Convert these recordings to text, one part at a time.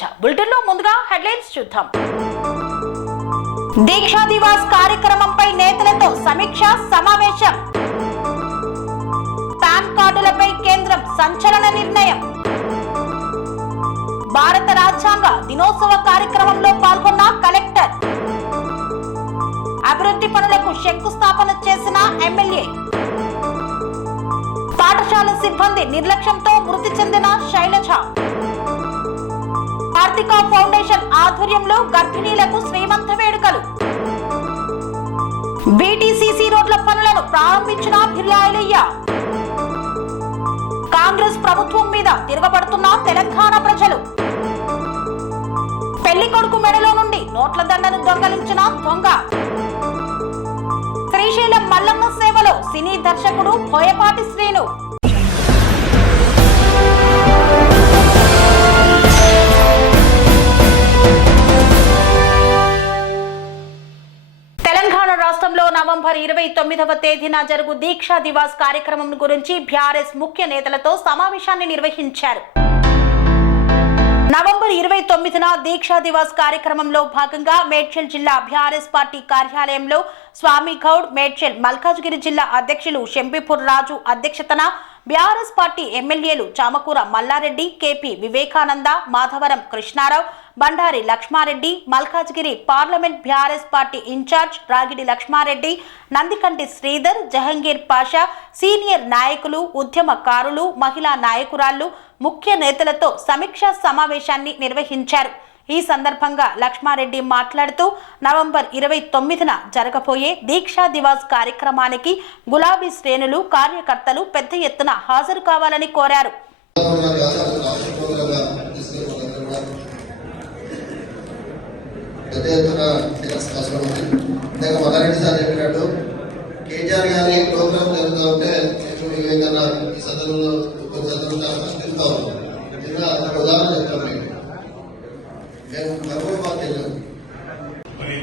శైలజ. బులెటిన్లో ముందుగా హెడ్లైన్స్ చూద్దాం. దీక్షా దివాస్ కార్యక్రమంపై నేతలతో సమీక్ష సమావేశం. పాన్ కార్డులపై కేంద్రం సంచలన నిర్ణయం. భారత రాజ్యాంగ దినోత్సవ కార్యక్రమంలో పాల్గొన్న కలెక్టర్. అభివృద్ధి పనులకు శంకుస్థాపన చేసిన ఎమ్మెల్యే. పాఠశాల సిబ్బంది నిర్లక్ష్యంతో మృతి చెందిన శైలజ. ఆర్థిక ఫౌండేషన్ ఆధ్వర్యంలో గర్భిణీలకు శ్రీమంత వేడుకలు. బీటీసీసీ రోడ్ల పనులను ప్రారంభించిన బిర్లాయిలయ్య. కాంగ్రెస్ ప్రభుత్వం మీద తిరగబడుతున్న తెలంగాణ ప్రజలు. పెళ్లి కొడుకు మెడలో నుండి నోట్ల దండను దొంగలించిన దొంగ. శ్రీశైలం మల్లమ్మ సేవలో సినీ దర్శకుడు బోయపాటి శ్రీను. తెలంగాణ రాష్ట్రంలో నవంబర్ 29వ తేదీన జరుగు దీక్షా దివాస్ కార్యక్రమం గురించి బీఆర్ఎస్ ముఖ్య నేతలతో సమావేశాన్ని నిర్వహించారు. నవంబర్ 29న దీక్షా దివాస్ కార్యక్రమంలో భాగంగా మేడ్చల్ జిల్లా బీఆర్ఎస్ పార్టీ కార్యాలయంలో స్వామి గౌడ్, మేడ్చల్ మల్కాజ్గిరి జిల్లా అధ్యక్షులు షంపీపూర్ రాజు అధ్యక్షతన BRS party MLAs Chamakura Malla Reddy, KP Vivekananda, Madhavaram Krishna Rao, Bandari Lakshma Reddy, Malkajgiri parliament BRS party in charge Ragidi Lakshma Reddy, Nandikanti Sridhar, Jahangir Pasha, senior నాయకులు, ఉద్యమకారులు, మహిళా నాయకురాళ్లు, ముఖ్య నేతలతో సమీక్షా సమావేశాన్ని నిర్వహించారు. ఈ సందర్భంగా లక్ష్మారెడ్డి మాట్లాడుతూ నవంబర్ 29న జరగబోయే దీక్షా దివాస్ కార్యక్రమానికి గులాబీ శ్రేణులు, కార్యకర్తలు పెద్ద ఎత్తున హాజరు కావాలని కోరారు.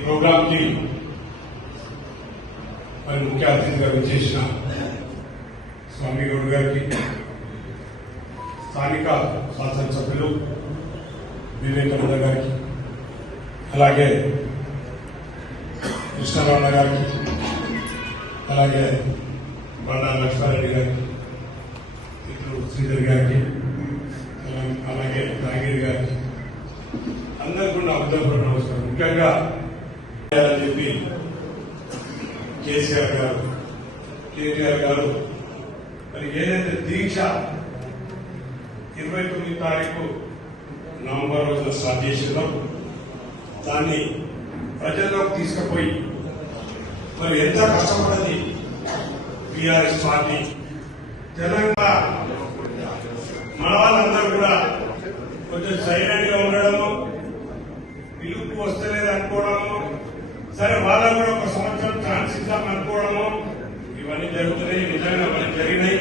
ప్రోగ్రామ్ కి ముఖ్య అతిథిగా విచ్చేసిన స్వామి గౌడ్ గారికి, స్థానిక శాసనసభ్యులు వివేకానంద గారికి, అలాగే కృష్ణారావు గారికి, అలాగే బండారు లక్ష్మారెడ్డి గారికి, ఇట్లు శ్రీధర్ గారికి, అలాగే రాగిరి గారికి, అందరికీ కూడా ఉద్యోగపూర్వక నమస్కారం. ముఖ్యంగా చెప్పి కేసీఆర్ గారు, కేటీఆర్ గారు మరి ఏదైతే దీక్ష 29 తారీఖు నవంబర్ రోజున స్టార్ట్ చేసిందో దాన్ని ప్రజల్లోకి తీసుకుపోయి మరి ఎంత కష్టపడది బీఆర్ఎస్ పార్టీ. తెలంగాణ మన వాళ్ళందరూ కూడా కొంచెం సైలెంట్ గా ఉండడము, పిలుపు వస్తలేదు అనుకోవడము, సరే వాళ్ళకు కూడా ఒక సంవత్సరం ఛాన్స్ ఇద్దాం అనుకోవడము, ఇవన్నీ జరుగుతున్నాయి. నిజంగా అవన్నీ జరిగినాయి.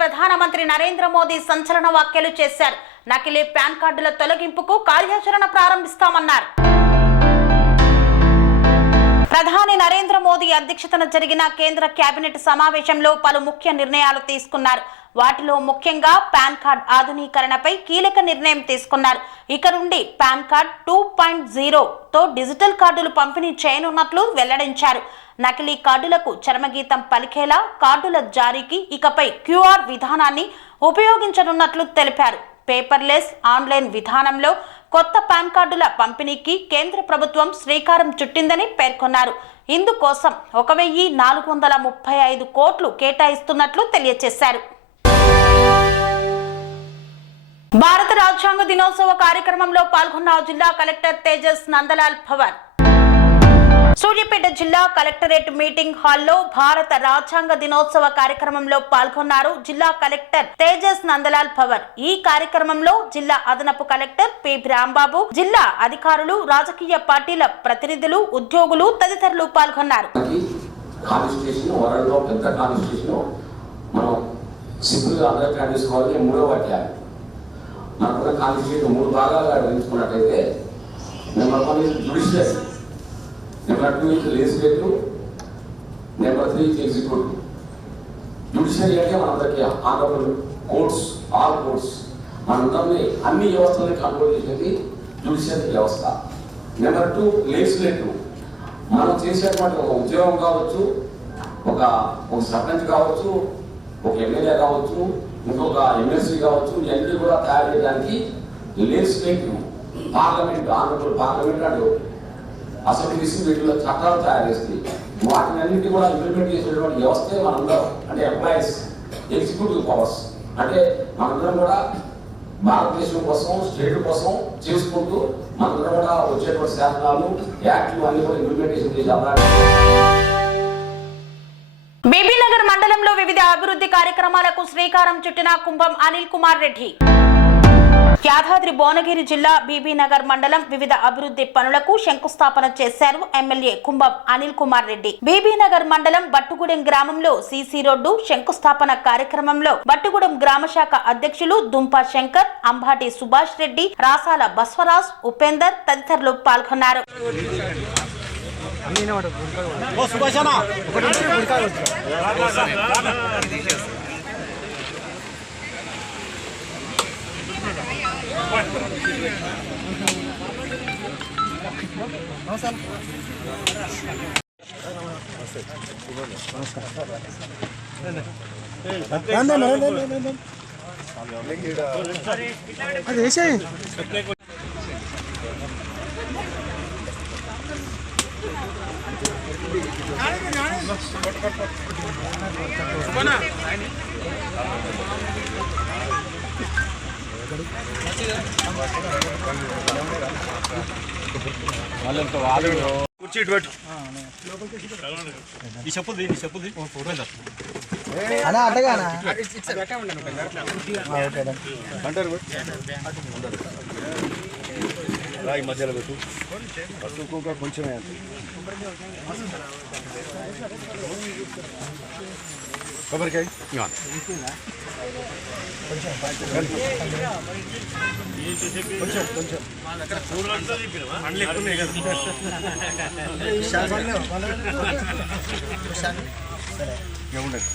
ప్రధానమంత్రి నరేంద్ర మోదీ సంచలన వ్యాఖ్యలు చేశారు. నకిలీ పాన్ కార్డుల తొలగింపుకు కార్యాచరణ ప్రారంభిస్తామన్నారు. ప్రధాని నరేంద్ర మోదీ అధ్యక్షతన జరిగిన కేంద్ర కేబినెట్ సమావేశంలో పలు ముఖ్య నిర్ణయాలు తీసుకున్నారు. వాటిలో ముఖ్యంగా పాన్ కార్డ్ ఆధునీకరణపై కీలక నిర్ణయం తీసుకున్నారు. ఇక నుండి పాన్ కార్డ్ 2.0తో డిజిటల్ కార్డులు పంపిణీ చేయనున్నట్లు వెల్లడించారు. నకిలీ కార్డులకు చరమగీతం పలికేలా కార్డుల జారీకి ఇకపై క్యూఆర్ విధానాన్ని ఉపయోగించనున్నట్లు తెలిపారు. పేపర్లెస్ ఆన్లైన్ విధానంలో కొత్త పాన్ కార్డుల పంపిణీకి కేంద్ర ప్రభుత్వం శ్రీకారం చుట్టిందని పేర్కొన్నారు. ఇందుకోసం 1435 కోట్లు కేటాయిస్తున్నట్లు తెలియజేశారు. భారత రాజ్యాంగ దినోత్సవ కార్యక్రమంలో పాల్గొన్న జిల్లా కలెక్టర్ తేజస్ నందలాల్ పవర్ సూర్యాపేట జిల్లా కలెక్టరేట్ మీటింగ్ హాల్లో భారత రాజ్యాంగ దినోత్సవ కార్యక్రమంలో పాల్గొన్నారు జిల్లా కలెక్టర్ తేజస్ నందలాల్ పవర్. ఈ కార్యక్రమంలో జిల్లా అదనపు కలెక్టర్ పి రాంబాబు, జిల్లా అధికారులు, రాజకీయ పార్టీల ప్రతినిధులు, ఉద్యోగులు తదితరులు పాల్గొన్నారు. మనకున్న కాన్స్టిట్యూషన్ 3 భాగాలుగా విభజించుకున్నట్టయితే number 1 is judicial, number 2 is legislative, number 3 is executive. Judicial అంటే మనందరికీ ఆనరబుల్ కోర్ట్స్, ఆల్ కోర్ట్స్, మనందరినీ అన్ని వ్యవస్థలని కంట్రోల్ చేసేది జ్యుడిషియల్ వ్యవస్థ. నెంబర్ 2 లెజిస్లేటివ్, మనం చేసేటువంటి ఒక ఉద్యోగం కావచ్చు, ఒక సర్పంచ్ కావచ్చు, ఒక ఎమ్మెల్యే కావచ్చు, ఇంకొక ఎమ్మెల్సీ కావచ్చు, ఇవన్నీ కూడా తయారు చేయడానికి legislative parliament, honourable parliament and assemblies వీటిలో చట్టాలు తయారు చేస్తుంది. వాటిని అన్నింటి కూడా ఇంప్లిమెంట్ చేసేటువంటి వ్యవస్థే మనందరం, అంటే ఎంప్లాయీస్. ఎగ్జిక్యూటివ్ పవర్స్ అంటే మనందరం కూడా భారతదేశం కోసం, స్టేట్ కోసం చేసుకుంటూ మనందరం కూడా వచ్చేటువంటి శాసనాలు, యాక్ట్లు అన్ని కూడా ఇంప్లిమెంటేషన్ చేయాలి. బీబీనగర్ మండలంలో వివిధ అభివృద్ధి కార్యక్రమాలకు శ్రీకారం చుట్టిన కుంభం అనిల్ కుమార్ రెడ్డి. యాదాద్రి భువనగిరి జిల్లా బీబీనగర్ మండలం వివిధ అభివృద్ధి పనులకు శంకుస్థాపన చేశారు ఎమ్మెల్యే కుంభం అనిల్ కుమార్ రెడ్డి. బీబీనగర్ మండలం బట్టుగూడెం గ్రామంలో సీసీ రోడ్డు శంకుస్థాపన కార్యక్రమంలో బట్టుగూడెం గ్రామ శాఖ అధ్యక్షులు దుంపా శంకర్, అంబాటి సుభాష్ రెడ్డి, రాసాల బస్వరాజ్, ఉపేందర్ తదితరులు పాల్గొన్నారు. కుర్చీ ఇటు పెట్టు. ఈ చెప్పుది రాయి మధ్యలో పెట్టు. పట్టుకోక కొంచెమే కొబ్బరికాయ కొంచెం పండ్లు ఎక్కున్నాయి కదా. ఏముండదు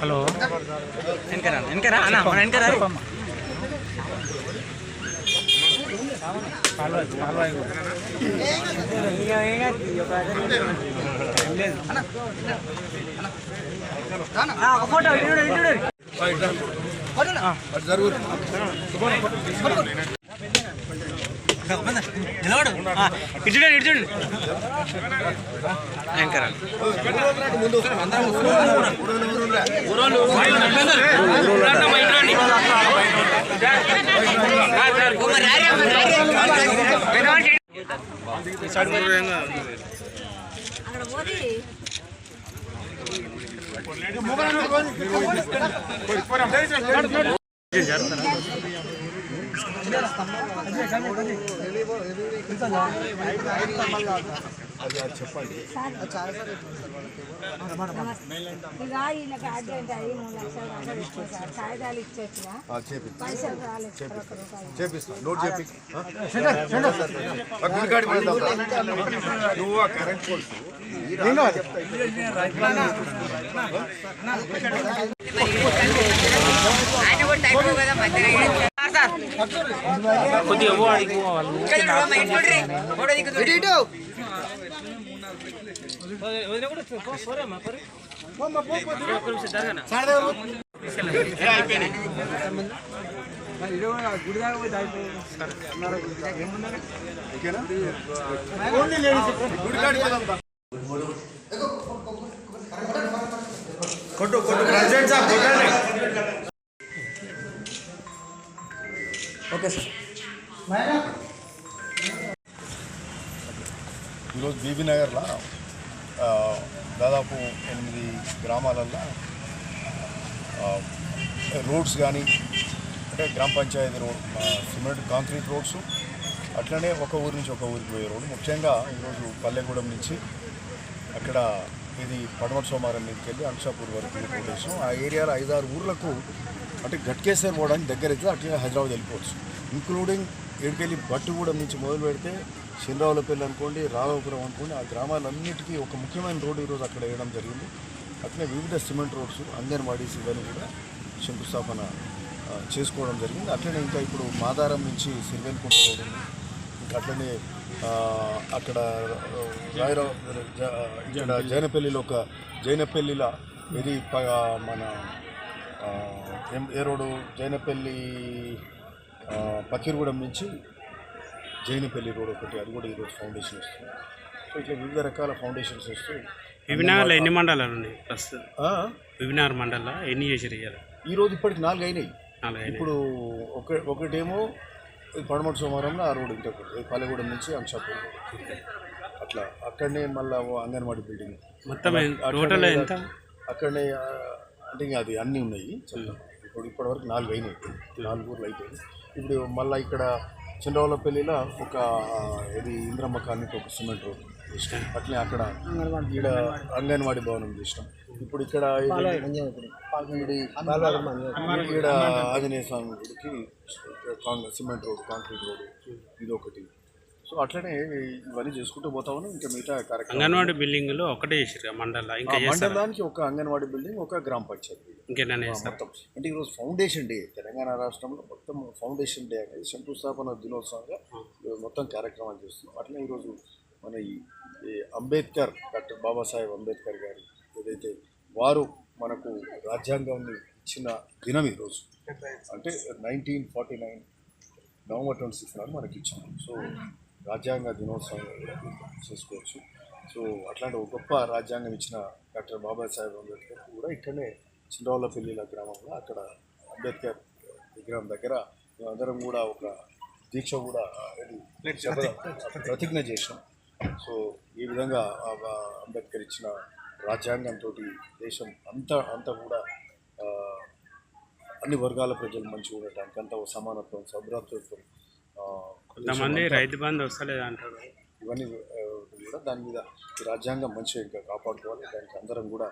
హలో వెనకరా అన్న వెనకరా ఫోటో నిలబడు ఇటు చెప్పండి. చేపిస్తా నోట్ చెప్పి నువ్వు కరెంట్ పోల్స్ కొట్టు కొట్టు ప్రెసిడెంట్ సార్ కొట్టండి. ఈరోజు బీబీ నగర్లో దాదాపు 8 గ్రామాలల్లో రోడ్స్ కానీ అంటే గ్రామ panchayat road cement concrete roads అట్లనే ఒక ఊరి నుంచి ఒక ఊరికి పోయే రోడ్డు. ముఖ్యంగా ఈరోజు పల్లెగూడెం నుంచి అక్కడ ఇది పడమటి సోమారం మీదకి వెళ్ళి అంశాపూర్ వరకు రోడ్డు. ఆ ఏరియాలో 5-6 ఊర్లకు అంటే గట్కేశ్వర్ పోవడానికి దగ్గర అయితే అట్లా హైదరాబాద్ వెళ్ళిపోవచ్చు. ఇంక్లూడింగ్ ఏడుకెళ్ళి బట్టుగూడెం నుంచి మొదలు పెడితే శనిరావులపల్లి అనుకోండి, రాఘవపురం అనుకోండి, ఆ గ్రామాలన్నిటికీ ఒక ముఖ్యమైన రోడ్డు ఈరోజు అక్కడ వేయడం జరిగింది. అట్లనే వివిధ సిమెంట్ రోడ్స్, అంగన్వాడీస్ ఇవన్నీ కూడా శంకుస్థాపన చేసుకోవడం జరిగింది. అట్లనే ఇంకా ఇప్పుడు మాదారం నుంచి సిరివెన్కుంట రోడ్డు ఉంది. ఇంకా అట్లనే అక్కడ ఇక్కడ జైనపల్లిలో జైనపల్లిలో ఇది మన ఏ రోడ్డు జైనపల్లి పకీర్గూడెం నుంచి జైనపల్లి రోడ్ ఒకటి, అది కూడా ఈరోజు ఫౌండేషన్ వస్తుంది. సో ఇట్లా వివిధ రకాల ఫౌండేషన్స్ వస్తూ వివినార్లో ఎన్ని మండలాలు ఉన్నాయి ప్రస్తుతం? వివినార్ మండలంలో ఎన్ని చేసారు ఈరోజు ఇప్పటికి 4 అయినాయి. ఇప్పుడు ఒకటేమో పడమటి సోమవారంలో ఆ రోడ్డు ఇంటే పల్లెగూడెం నుంచి అంశాపూర్ అట్లా అక్కడనే మళ్ళీ అంగన్వాడీ బిల్డింగ్ మొత్తం టోటల్ ఎంత? అక్కడనే అంటే ఇంకా అది అన్నీ ఉన్నాయి. ఇప్పటివరకు 4 అయినాయి, 4 ఊర్లు అయిపోయింది. ఇప్పుడు మళ్ళీ ఇక్కడ చంద్రవల్లపల్లిలో ఒక ఇది ఇంద్రమ్మ కాలనీకి ఒక సిమెంట్ రోడ్ చేసినాం. అట్లే అక్కడ ఈడ అంగన్వాడీ భవనం చేసినాం. ఇప్పుడు ఇక్కడ ఈడ ఆంజనేయ స్వామి గుడికి సిమెంట్ రోడ్, కాంక్రీట్ రోడ్ ఇది ఒకటి. సో అట్లనే ఇవన్నీ చేసుకుంటూ పోతా ఉన్నాం. ఇంకా మిగతా కార్యక్రమం అంగన్వాడీ బిల్డింగ్లో ఒకటే చేసారు మండలానికి ఒక అంగన్వాడీ బిల్డింగ్, ఒక గ్రామ పంచాయతీ మొత్తం. అంటే ఈరోజు ఫౌండేషన్ డే తెలంగాణ రాష్ట్రంలో మొత్తం ఫౌండేషన్ డే అనేది శంకుస్థాపన దినోత్సవంగా మొత్తం కార్యక్రమాలు చేస్తున్నాం. అట్లనే ఈరోజు మన ఈ అంబేద్కర్, డాక్టర్ బాబాసాహెబ్ అంబేద్కర్ గారు ఏదైతే వారు మనకు రాజ్యాంగాన్ని ఇచ్చిన దినం ఈరోజు. అంటే 1949 నవంబర్ 26 నాడు మనకి ఇచ్చాము. సో రాజ్యాంగ దినోత్సవం చేసుకోవచ్చు. సో అట్లాంటి ఒక గొప్ప రాజ్యాంగం ఇచ్చిన డాక్టర్ బాబాసాహెబ్ అంబేద్కర్ కూడా ఇక్కడనే చింతవల్లపల్లిల గ్రామంలో అక్కడ అంబేద్కర్ విగ్రహం దగ్గర అందరం కూడా ఒక దీక్ష కూడా ప్రతిజ్ఞ చేసాం. సో ఈ విధంగా అంబేద్కర్ ఇచ్చిన రాజ్యాంగంతో దేశం అంతా కూడా అన్ని వర్గాల ప్రజలు మంచిగా ఉండటానికి అంతా సమానత్వం, సభ్రతత్వం, కొంతమంది రైతు బంధు వస్తలేదు అంటారు. ఇవన్నీ కూడా దాని మీద ఈ రాజ్యాంగం మంచిగా ఇంకా కాపాడుకోవాలి. దానికి అందరం కూడా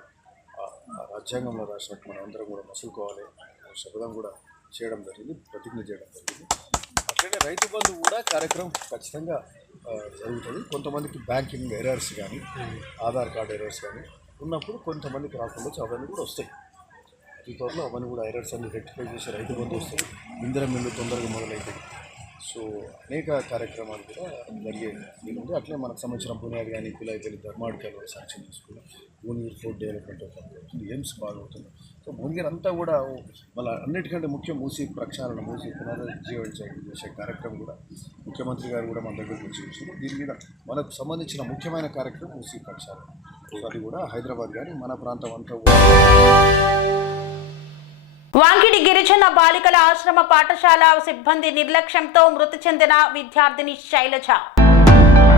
రాజ్యాంగంలో రాసినట్టు మనం అందరం కూడా మసులుకోవాలి. శపథం కూడా చేయడం జరిగింది, ప్రతిజ్ఞ చేయడం జరిగింది. అట్లనే రైతు బంధు కూడా కార్యక్రమం ఖచ్చితంగా జరుగుతుంది. కొంతమందికి బ్యాంకింగ్ ఎర్రర్స్ కానీ, ఆధార్ కార్డ్ ఎర్రర్స్ కానీ ఉన్నప్పుడు కొంతమందికి రాకుండా అవన్నీ కూడా వస్తాయి. ఈ త్వరలో అవన్నీ కూడా ఎర్రర్స్ అన్ని రెక్టిఫై చేసి రైతు బంధు వస్తుంది. ఇంధనం మిల్లు తొందరగా మొదలవుతుంది. సో అనేక కార్యక్రమాలు కూడా జరిగే ఉంది. అట్లే మనకు సంబంధించిన పునాది కానీ పిల్లైపల్లి ధర్మాడికలు శాంక్షన్ చేసుకుని భువనగిరి ఫోర్ట్ డెవలప్మెంట్ అవుతుంది, ఎయిమ్స్ బాగుంటుంది. సో భువనగిరి అంతా కూడా మళ్ళీ అన్నిటికంటే ముఖ్యం మూసీ ప్రక్షాళన, మూసీ పునరుజ్జీవనం చేసే కార్యక్రమం కూడా ముఖ్యమంత్రి గారు కూడా మన దగ్గరకు వచ్చి చూసారు. దీని మీద మనకు సంబంధించిన ముఖ్యమైన కార్యక్రమం మూసీ ప్రక్షాళన. సో అది కూడా హైదరాబాద్ కానీ మన ప్రాంతం అంతా కూడా. వాంకిడి గిరిజన బాలికల ఆశ్రమ పాఠశాల సిబ్బంది నిర్లక్ష్యంతో మృతి చెందిన విద్యార్థిని శైలజ.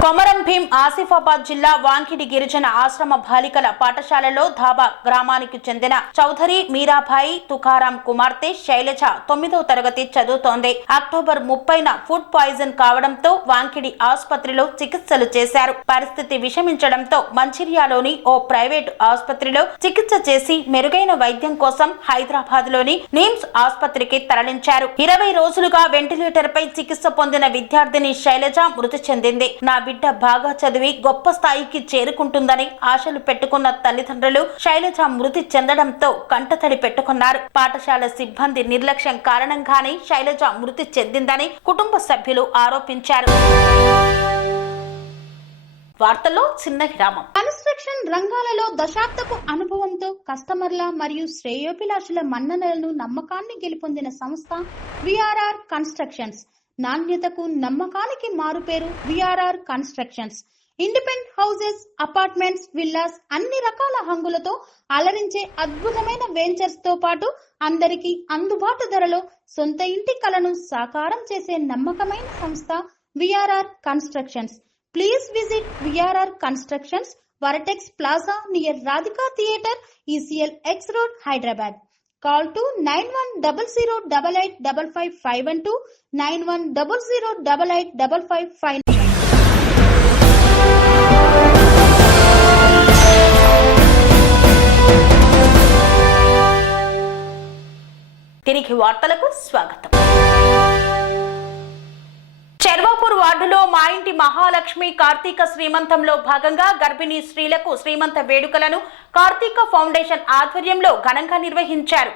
కొమరం భీం ఆసిఫాబాద్ జిల్లా వాంకిడి గిరిజన ఆశ్రమ బాలికల పాఠశాలలో ధాబా గ్రామానికి చెందిన చౌదరి మీరాబాయి తుకారాం కుమార్తె శైలజ 9వ తరగతి చదువుతోంది. అక్టోబర్ 30న ఫుడ్ పాయిజన్ కావడంతో వాంకిడి ఆసుపత్రిలో చికిత్సలు చేశారు. పరిస్థితి విషమించడంతో మంచిర్యాలోని ఓ ప్రైవేటు ఆసుపత్రిలో చికిత్స చేసి మెరుగైన వైద్యం కోసం హైదరాబాద్ లోని నిమ్స్ ఆసుపత్రికి తరలించారు. 20 రోజులుగా వెంటిలేటర్ పై చికిత్స పొందిన విద్యార్థిని శైలజ మృతి చెందింది. నా బిడ్డ బాగా చదివి గొప్ప స్థాయికి చేరుకుంటుందని ఆశలు పెట్టుకున్న తల్లిదండ్రులు శైలజ మృతి చెందడంతో కంటతడి పెట్టుకున్నారు. పాఠశాల సిబ్బంది నిర్లక్ష్యం కారణంగానే శైలజ మృతి చెందిందని కుటుంబ సభ్యులు ఆరోపించారు. వార్తల్లో చిన్న విరామం. కన్స్ట్రక్షన్ కన్స్ట్రక్షన్ రంగాలలో దశాబ్దపు అనుభవంతో కస్టమర్ల మరియు శ్రేయోభిలాషుల మన్ననలను నమ్మకాన్ని గెలుపొందిన సంస్థ విఆర్ఆర్ కన్స్ట్రక్షన్స్. నాణ్యతకు నమ్మకానికి మారుపేరు VRR constructions. Independent houses, apartments, villas అన్ని రకాల హంగులతో అలరించే అద్భుతమైన వెంచర్స్ తో పాటు అందరికీ అందుబాటు ధరలో సొంత ఇంటి కలను సాకారం చేసే నమ్మకమైన సంస్థ VRR constructions. Please visit VRR Constructions, Varatex Plaza near Radhika Theatre, ECL X Road, Hyderabad. Call to 9100885551 9100885559. తిరిగి వార్తలకు స్వాగతం. చెర్వాపూర్ వార్డులో మా ఇంటి మహాలక్ష్మి కార్తీక శ్రీమంతంలో భాగంగా గర్భిణీ స్త్రీలకు శ్రీమంత వేడుకలను కార్తీక ఫౌండేషన్ ఆధ్వర్యంలో ఘనంగా నిర్వహించారు.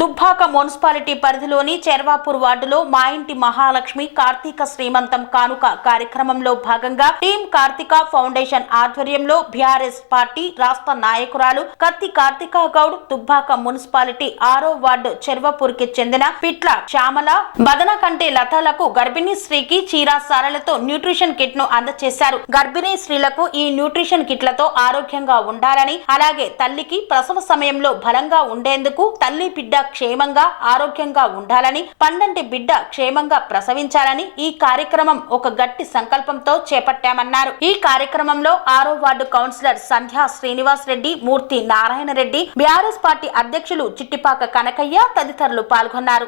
దుబ్బాక మున్సిపాలిటీ పరిధిలోని చెర్వాపూర్ వార్డులో మా ఇంటి మహాలక్ష్మి కార్తీక శ్రీమంతం కానుక కార్యక్రమంలో భాగంగా టీం కార్తీక ఫౌండేషన్ ఆధ్వర్యంలో బీఆర్ఎస్ పార్టీ రాష్ట్ర నాయకురాలు కత్తి కార్తికా గౌడ్, దుబ్బాక మున్సిపాలిటీ 6వ వార్డు చెర్వాపూర్ కి చెందిన పిట్ల శ్యామల, బదనకంటి లతలకు గర్భిణీ స్త్రీకి చీరా సారలతో న్యూట్రిషన్ కిట్ ను అందజేశారు. గర్భిణీ స్త్రీలకు ఈ న్యూట్రిషన్ కిట్లతో ఆరోగ్యంగా ఉండాలని, అలాగే తల్లికి ప్రసవ సమయంలో బలంగా ఉండేందుకు తల్లి బిడ్డ క్షేమంగా ఆరోగ్యంగా ఉండాలని, పండంటి బిడ్డ క్షేమంగా ప్రసవించాలని ఈ కార్యక్రమం ఒక గట్టి సంకల్పంతో చేపట్టామన్నారు. ఈ కార్యక్రమంలో 6వ వార్డు కౌన్సిలర్ సంధ్యా శ్రీనివాస్ రెడ్డి, మూర్తి నారాయణ రెడ్డి, బీఆర్ఎస్ పార్టీ అధ్యక్షులు చిట్టిపాక కనకయ్య తదితరులు పాల్గొన్నారు.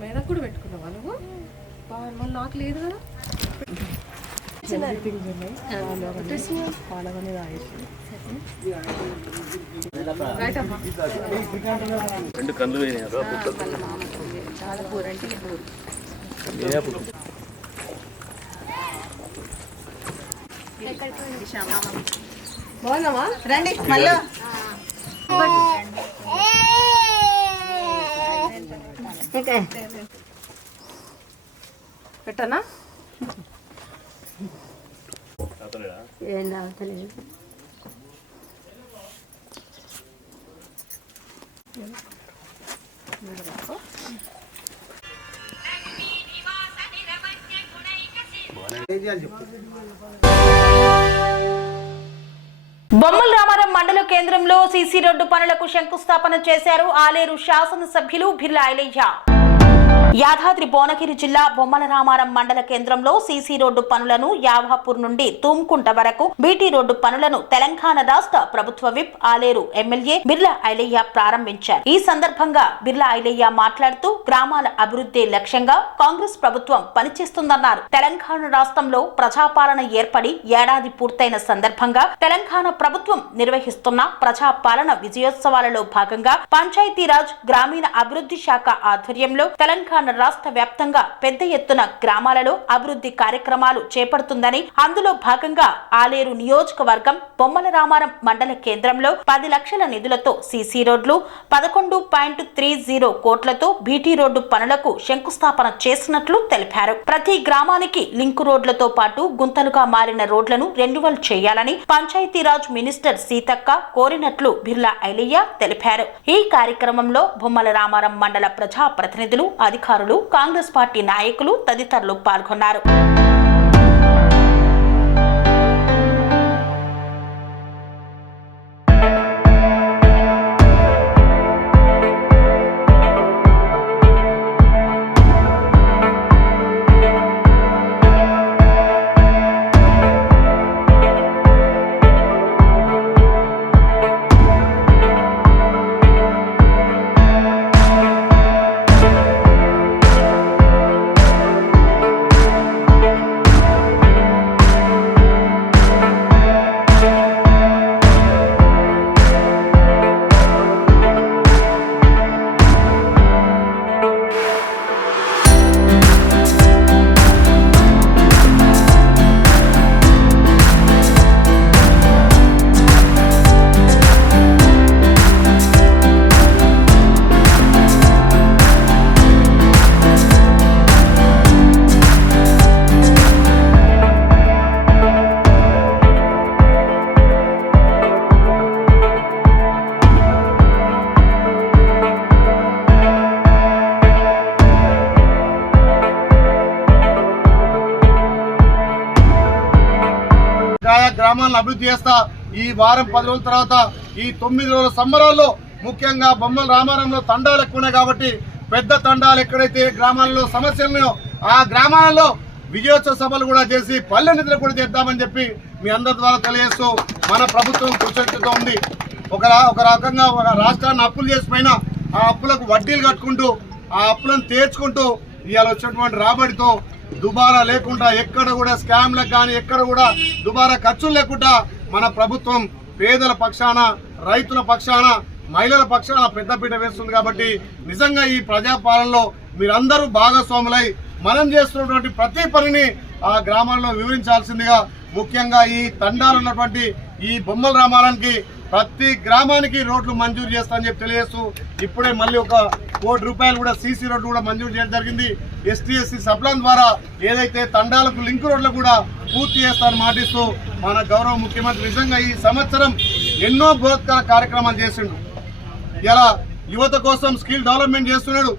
మేరకు కూడా పెట్టుకున్నావా నువ్వు? మళ్ళీ నాకు లేదు కదా. రెండు కళ్ళు చాలా పూరంటే బాగున్నావా? రండి మళ్ళీ పెట్టనా? ఏం తాగుతలేదు. బొమ్మల రామారం మండల కేంద్రంలో సీసీ రోడ్డు పనులకు శంకుస్థాపన చేశారు ఆలేరు శాసనసభ్యులు బిర్లా ఐలయ్య. యాదాద్రి భువనగిరి జిల్లా బొమ్మల రామారం మండల కేంద్రంలో సీసీ రోడ్డు పనులను యావాపూర్ నుండి తూమ్కుంట వరకు, బీటీ రోడ్డు పనులను తెలంగాణ రాష్ట్ర ప్రభుత్వ విప్ ఆలేరు ఎమ్మెల్యే బిర్లా ఐలయ్య ప్రారంభించారు. ఈ సందర్భంగా బిర్లా ఐలయ్య మాట్లాడుతూ గ్రామాల అభివృద్ధి లక్ష్యంగా కాంగ్రెస్ ప్రభుత్వం పనిచేస్తుందన్నారు. తెలంగాణ రాష్ట్రంలో ప్రజాపాలన ఏర్పడి ఏడాది పూర్తయిన సందర్భంగా తెలంగాణ ప్రభుత్వం నిర్వహిస్తున్న ప్రజాపాలన విజయోత్సవాలలో భాగంగా పంచాయతీరాజ్ గ్రామీణ అభివృద్ధి శాఖ ఆధ్వర్యంలో తెలంగాణ రాష్ట్ర వ్యాప్తంగా పెద్ద ఎత్తున గ్రామాలలో అభివృద్ధి కార్యక్రమాలు చేపడుతుందని, అందులో భాగంగా ఆలేరు నియోజకవర్గం బొమ్మల రామారం మండల కేంద్రంలో 10 లక్షల నిధులతో సీసీ రోడ్లు, 11.30 కోట్లతో బీటీ రోడ్డు పనులకు శంకుస్థాపన చేసినట్లు తెలిపారు. ప్రతి గ్రామానికి లింకు రోడ్లతో పాటు గుంతలుగా మారిన రోడ్లను రెన్యువల్ చేయాలని పంచాయతీరాజ్ మినిస్టర్ సీతక్క కోరినట్లు బిర్లా ఐలయ్య తెలిపారు. ఈ కార్యక్రమంలో బొమ్మల రామారం మండల ప్రజా ప్రతినిధులు, అధికారులు, కాంగ్రెస్ పార్టీ నాయకులు తదితరులు పాల్గొన్నారు. ఆయా గ్రామాలను అభివృద్ధి చేస్తా. ఈ వారం 10 రోజుల తర్వాత ఈ 9 రోజుల సంబరాల్లో ముఖ్యంగా బొమ్మల రామారంలో తండాలు ఎక్కువనే కాబట్టి పెద్ద తండాలు ఎక్కడైతే గ్రామాల్లో సమస్యలున్నాయో ఆ గ్రామాలలో విజయోత్సవ సభలు కూడా చేసి పల్లె నిధులు కూడా చేద్దామని చెప్పి మీ అందరి ద్వారా తెలియజేస్తూ మన ప్రభుత్వం కృషితో ఉంది. ఒక రకంగా ఒక రాష్ట్రాన్ని అప్పులు చేసిపోయినా ఆ అప్పులకు వడ్డీలు కట్టుకుంటూ ఆ అప్పులను తీర్చుకుంటూ ఇవాళ వచ్చినటువంటి రాబడితో దుబారా లేకుండా ఎక్కడ కూడా స్కామ్లకు కానీ ఎక్కడ కూడా దుబారా ఖర్చులు లేకుండా మన ప్రభుత్వం పేదల పక్షాన, రైతుల పక్షాన, మహిళల పక్షాన పెద్దపీట వేస్తుంది. కాబట్టి నిజంగా ఈ ప్రజాపాలనలో మీరందరూ భాగస్వాములై మనం చేస్తున్నటువంటి ప్రతి పనిని ఆ గ్రామాల్లో వివరించాల్సిందిగా, ముఖ్యంగా ఈ తండాలు ఉన్నటువంటి ఈ బొమ్మల రామారానికి ప్రతి గ్రామానికి రోడ్లు మంజూరు చేస్తామని చెప్పి తెలియజేస్తూ ఇప్పుడే మళ్ళీ 1 కోటి రూపాయలు కూడా సీసీ రోడ్లు కూడా మంజూరు చేయడం జరిగింది. ఎస్టీ సప్లాన్ ద్వారా ఏదైతే తండాలకు లింక్ రోడ్లు కూడా పూర్తి చేస్తారని మాటిస్తూ మన గౌరవ ముఖ్యమంత్రి నిజంగా ఈ సంవత్సరం ఎన్నో బృహత్కర కార్యక్రమాలు చేసిండు. ఇలా యువత కోసం స్కిల్ డెవలప్మెంట్ చేస్తున్నాడు.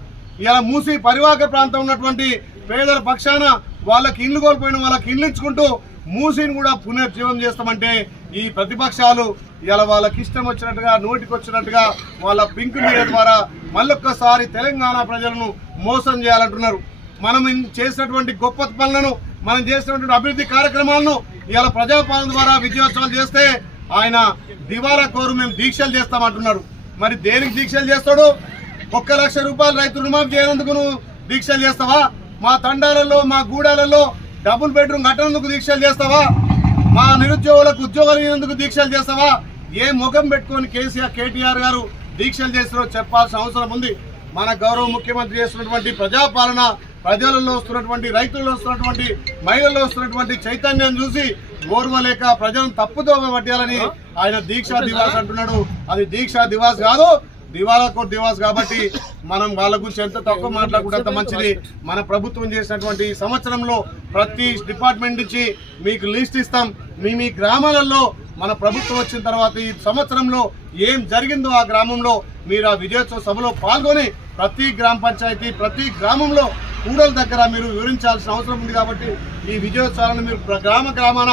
ఇలా మూసి పరివాహక ప్రాంతం ఉన్నటువంటి పేదల పక్షాన వాళ్ళకి ఇండ్లు కోల్పోయిన వాళ్ళకి ఇండ్లు ఇచ్చుకుంటూ మూసిని కూడా పునర్జీవం చేస్తామంటే ఈ ప్రతిపక్షాలు ఇలా వాళ్ళకి ఇష్టం వచ్చినట్టుగా నోటికి వచ్చినట్టుగా వాళ్ళ పింక్ మీడియా ద్వారా మళ్ళొక్కసారి తెలంగాణ ప్రజలను మోసం చేయాలంటున్నారు. మనం చేసినటువంటి గొప్ప పనులను, మనం చేసినటువంటి అభివృద్ధి కార్యక్రమాలను ఇలా ప్రజాపాలన ద్వారా విజయోత్సవాలు చేస్తే ఆయన దివాలా కోరు మేము దీక్షలు చేస్తామంటున్నారు. మరి దేనికి దీక్షలు చేస్తాడు? 1 లక్ష రూపాయలు రైతు రుణమాఫీ చేయనందుకు నువ్వు దీక్షలు చేస్తావా? మా తండాలలో, మా గూడాలలో డబుల్ బెడ్రూమ్ కట్టనందుకు దీక్షలు చేస్తావా? మా నిరుద్యోగులకు ఉద్యోగాలు ఇవ్వనందుకు దీక్షలు చేస్తావా? ఏ ముఖం పెట్టుకొని కేటీఆర్ గారు దీక్షలు చేస్తారో చెప్పాల్సిన అవసరం ఉంది. మన గౌరవ ముఖ్యమంత్రి చేస్తున్నటువంటి ప్రజాపాలన, ప్రజలలో వస్తున్నటువంటి, రైతుల్లో వస్తున్నటువంటి, మహిళల్లో వస్తున్నటువంటి చైతన్యం చూసి ఓర్వలేక ప్రజలను తప్పుదోవ పట్టాలని ఆయన దీక్షా దివాస్ అంటున్నాడు. అది దీక్షా దివాస్ కాదు, దివాలా కోట్ దివాస్. కాబట్టి మనం వాళ్ళ గురించి ఎంత తక్కువ మాట్లాడుకుంటే అంత మంచిది. మన ప్రభుత్వం చేసినటువంటి సంవత్సరంలో ప్రతి డిపార్ట్మెంట్ నుంచి మీకు లిస్ట్ ఇస్తాం. మీ గ్రామాలలో మన ప్రభుత్వం వచ్చిన తర్వాత ఈ సంవత్సరంలో ఏం జరిగిందో ఆ గ్రామంలో మీరు ఆ విజయోత్సవ సభలో పాల్గొని ప్రతి గ్రామ పంచాయతీ, ప్రతి గ్రామంలో కూడల దగ్గర మీరు వివరించాల్సిన అవసరం ఉంది. కాబట్టి ఈ విజయోత్సవాలను మీరు గ్రామాన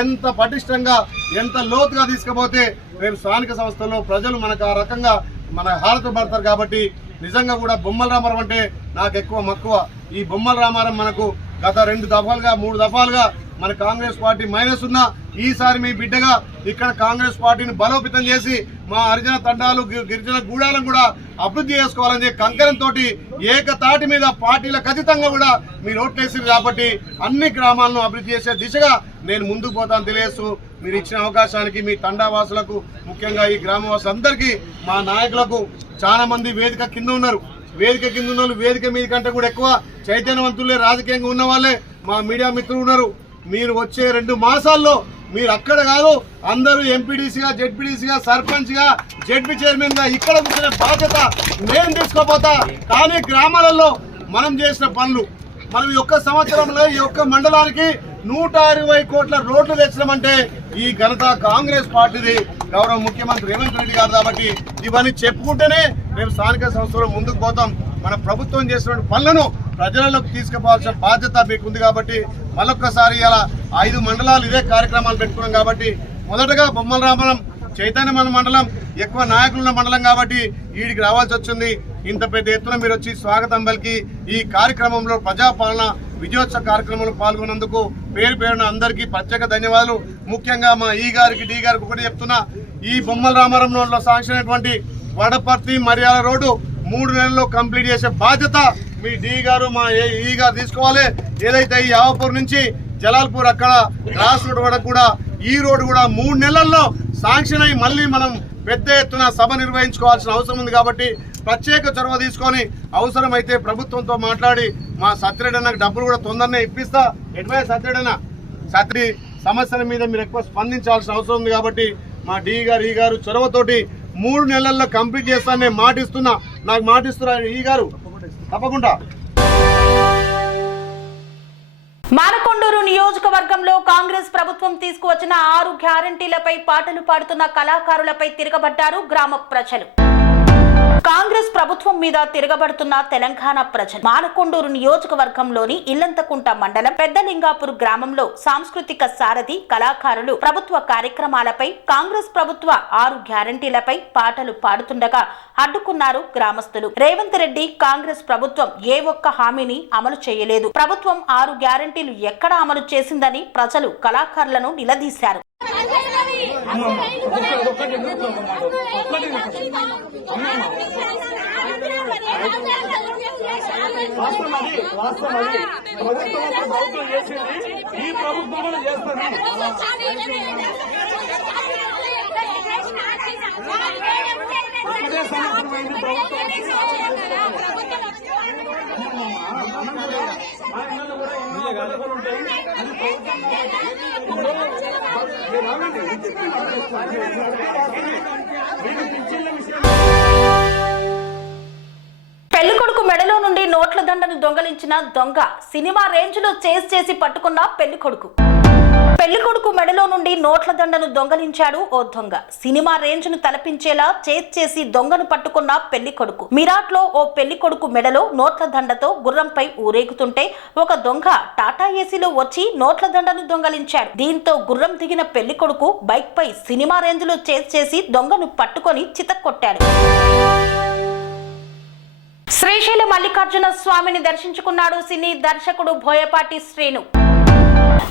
ఎంత పటిష్టంగా, ఎంత లోతుగా తీసుకుపోతే రేపు స్థానిక సంస్థల్లో ప్రజలు మనకు ఆ రకంగా మన హారత పడతారు. కాబట్టి నిజంగా కూడా బొమ్మల రామారం అంటే నాకు ఎక్కువ మక్కువ. ఈ బొమ్మల రామారం మనకు గత 2 దఫాలుగా 3 దఫాలుగా మన కాంగ్రెస్ పార్టీ మైనస్ ఉన్నా ఈసారి మీ బిడ్డగా ఇక్కడ కాంగ్రెస్ పార్టీని బలోపేతం చేసి మా హరిజన తండాలు, గిరిజన గూడాలను కూడా అభివృద్ధి చేసుకోవాలని కంకరంతో ఏకతాటి మీద పార్టీలకు అతీతంగా కూడా మీరు ఓట్లేసారు. కాబట్టి అన్ని గ్రామాలను అభివృద్ధి చేసే దిశగా నేను ముందుకు పోతాను తెలియజేస్తూ మీరు ఇచ్చిన అవకాశానికి మీ తండావాసులకు, ముఖ్యంగా ఈ గ్రామవాసులందరికీ, మా నాయకులకు, చాలా మంది వేదిక కింద ఉన్నారు. వేదిక కింద ఉన్న వాళ్ళు వేదిక మీద కంటే కూడా ఎక్కువ చైతన్యవంతులే, రాజకీయంగా ఉన్న వాళ్ళే మా మీడియా మిత్రులు ఉన్నారు. మీరు వచ్చే 2 మాసాల్లో మీరు అక్కడ కాదు, అందరూ ఎంపీడీసీగా, జెడ్పీడీసీగా, సర్పంచ్గా, జెడ్పీ చైర్మన్గా ఇక్కడ కూర్చునే బాధ్యత నేను తీసుకోపోతా. కానీ గ్రామాలలో మనం చేసిన పనులు, మనం ఈ 1 సంవత్సరంలో ఈ 1 మండలానికి 160 కోట్ల రోడ్లు తెచ్చినామంటే ఈ ఘనత కాంగ్రెస్ పార్టీది, గౌరవ ముఖ్యమంత్రి రేవంత్ రెడ్డి గారు. కాబట్టి ఇవన్నీ చెప్పుకుంటేనే మేము స్థానిక సంస్థలో ముందుకు పోతాం. మన ప్రభుత్వం చేసినటువంటి పనులను ప్రజలకు తీసుకుపోవాల్సిన బాధ్యత మీకు ఉంది. కాబట్టి మళ్ళొక్కసారి ఇలా 5 మండలాలు ఇదే కార్యక్రమాలు పెట్టుకున్నాం. కాబట్టి మొదటగా బొమ్మల రామారం చైతన్య మండలం ఎక్కువ నాయకులున్న మండలం కాబట్టి వీడికి రావాల్సి వచ్చింది. ఇంత పెద్ద ఎత్తున మీరు వచ్చి స్వాగతం పలికి ఈ కార్యక్రమంలో ప్రజాపాలన విజయోత్సవ కార్యక్రమంలో పాల్గొన్నందుకు పేరు పేరున అందరికీ ప్రత్యేక ధన్యవాదాలు. ముఖ్యంగా మా ఈ గారికి, డి గారికి ఒకటి చెప్తున్నా, ఈ బొమ్మల రామారంలో శాంక్షన్ అయినటువంటి వడపర్తి మరియాల రోడ్డు 3 నెలల్లో కంప్లీట్ చేసే బాధ్యత మీ డి గారు, మా ఈ గారు తీసుకోవాలి. ఏదైతే ఈ యావపూర్ నుంచి జలాల్పూర్ అక్కడ క్రాస్ రోడ్ వరకు కూడా ఈ రోడ్డు కూడా 3 నెలల్లో శాంక్షన్ అయ్యి మళ్ళీ మనం పెద్ద ఎత్తున సభ నిర్వహించుకోవాల్సిన అవసరం ఉంది. కాబట్టి ప్రత్యేక చొరవ తీసుకొని అవసరమైతే ప్రభుత్వంతో మాట్లాడి మా సత్యరెడ్డి అన్నకు డబ్బులు కూడా తొందరనే ఇప్పిస్తా. ఎటువై సత్యరెడ్డి సత్రి సమస్యల మీద మీరు ఎక్కువ స్పందించాల్సిన అవసరం ఉంది. కాబట్టి మా డి గారు, ఈ గారు చొరవతోటి 3 నెలల్లో కంప్లీట్ చేస్తానని మాటిస్తున్నా. నాకు మాటిస్తున్నారు ఈ గారు, తప్పకుండా. మానకొండూరు నియోజకవర్గంలో కాంగ్రెస్ ప్రభుత్వం తీసుకువచ్చిన 6 గ్యారంటీలపై పాటలు పాడుతున్న కళాకారులపై తిరగబడ్డారు గ్రామ ప్రజలు. కాంగ్రెస్ ప్రభుత్వం మీద తిరగబడుతున్న తెలంగాణ ప్రజలు. మానకొండూరు నియోజకవర్గంలోని ఇల్లంతకుంట మండలం పెద్దలింగాపూర్ గ్రామంలో సాంస్కృతిక సారథి కళాకారులు ప్రభుత్వ కార్యక్రమాలపై కాంగ్రెస్ ప్రభుత్వ 6 గ్యారంటీలపై పాటలు పాడుతుండగా అడ్డుకున్నారు గ్రామస్తులు. రేవంత్ రెడ్డి కాంగ్రెస్ ప్రభుత్వం ఏ ఒక్క హామీని అమలు చేయలేదు. ప్రభుత్వం 6 గ్యారంటీలు ఎక్కడ అమలు చేసిందని ప్రజలు కళాకారులను నిలదీశారు. పెళ్లికొడుకు మెడలో నుండి నోట్ల దండను దొంగలించిన దొంగ. సినిమా రేంజ్ లో చేజ్ చేసి పట్టుకున్న పెళ్లికొడుకు. పెళ్లికొడుకు మెడలో నుండి నోట్ల దండను దొంగలించాడు ఓ దొంగ. సినిమా రేంజ్ ను తలపించేలా చేజ్ చేసి దొంగను పట్టుకున్న పెళ్లికొడుకు. మిరాట్ లో ఓ పెళ్లికొడుకు మెడలో నోట్ల దండతో గుర్రంపై ఊరేగుతుంటే ఒక దొంగ టాటా ఏసీలో వచ్చి నోట్ల దండను దొంగలించాడు. దీంతో గుర్రం దిగిన పెళ్లికొడుకు బైక్ పై సినిమా రేంజ్ లో చేజ్ చేసి దొంగను పట్టుకొని చితక్కొట్టాడు. శ్రీశైల మల్లికార్జున స్వామిని దర్శించుకున్నాడు సినీ దర్శకుడు బోయపాటి శ్రీను.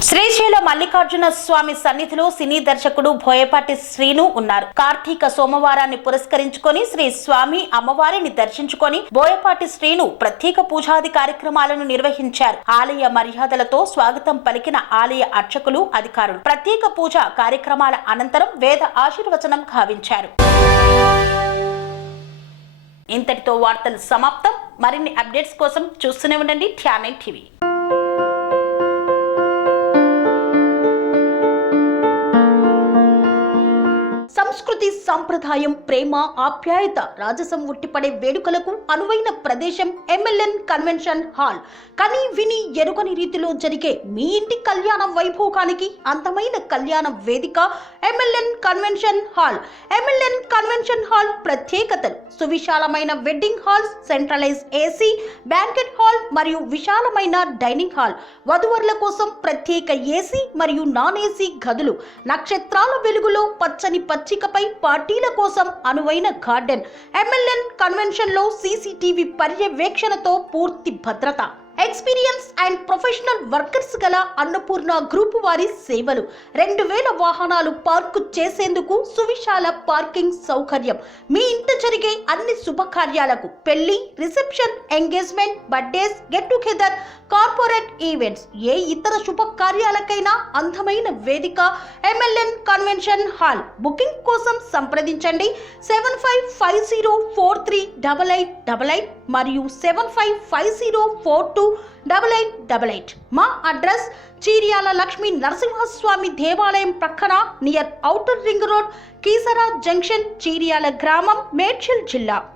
శ్రీశైల మల్లికార్జున స్వామి సన్నిధిలో సినీ దర్శకుడు బోయపాటి శ్రీను ఉన్నారు. కార్తీక సోమవారాన్ని పురస్కరించుకొని శ్రీ స్వామి అమ్మవారిని దర్శించుకొని బోయపాటి శ్రీను ప్రత్యేక పూజాది కార్యక్రమాలను నిర్వహించారు. ఆలయ మర్యాదలతో స్వాగతం పలికిన ఆలయ అర్చకులు, అధికారులు ప్రత్యేక పూజ కార్యక్రమాల అనంతరం వేద ఆశీర్వచనం గావించారు. ఇంతటితో వార్తలు సమాప్తం. మరిన్ని అప్డేట్స్ కోసం చూస్తూనే ఉండండి TR9 టీవీ. సంస్కృతి, సంప్రదాయం, ప్రేమ, ఆప్యాయత, రాజసం ఉట్టిపడే వేడుకలకు అనువైన ప్రదేశం MLN కన్వెన్షన్ హాల్. కని విని ఎరుగని రీతిలో జరిగే మీ ఇంటి కళ్యాణ వైభోగానికి అందమైన కళ్యాణ వేదిక MLN convention hall. MLN convention hall ప్రత్యేకతలు: సువిశాలమైన wedding halls, centralise AC banquet hall మరియు విశాలమైన డైనింగ్ హాల్. వధువరుల కోసం ప్రత్యేక AC మరియు నాన్ AC గదులు. నక్షత్రాల వెలుగులో పచ్చని పచ్చికపై పార్టీల కోసం అనువైన గార్డెన్. MLN కన్వెన్షన్ లో CCTV పర్యవేక్షణతో పూర్తి భద్రత. ఎక్స్పీరియన్స్ అండ్ ప్రొఫెషనల్ వర్కర్స్ గల అన్నపూర్ణ గ్రూప్ వారి సేవలు. 2000 వాహనాలు పార్కు చేసేందుకు సువిశాల పార్కింగ్ సౌకర్యం. మీ ఇంట జరిగే అన్ని శుభకార్యాలకు, పెళ్లి, reception, engagement, birthdays, get together, corporate events, ఏ ఇతర శుభకార్యాలకైనా అందమైన వేదిక MLN కన్వెన్షన్ హాల్. బుకింగ్ కోసం సంప్రదించండి 7550438888 మరియు 7550428888. మా అడ్రస్ చీర్యాల లక్ష్మీ నరసింహస్వామి దేవాలయం ప్రక్కన, near outer ring road, Keesara junction, Cheeryal గ్రామం, మేడ్చల్ జిల్లా.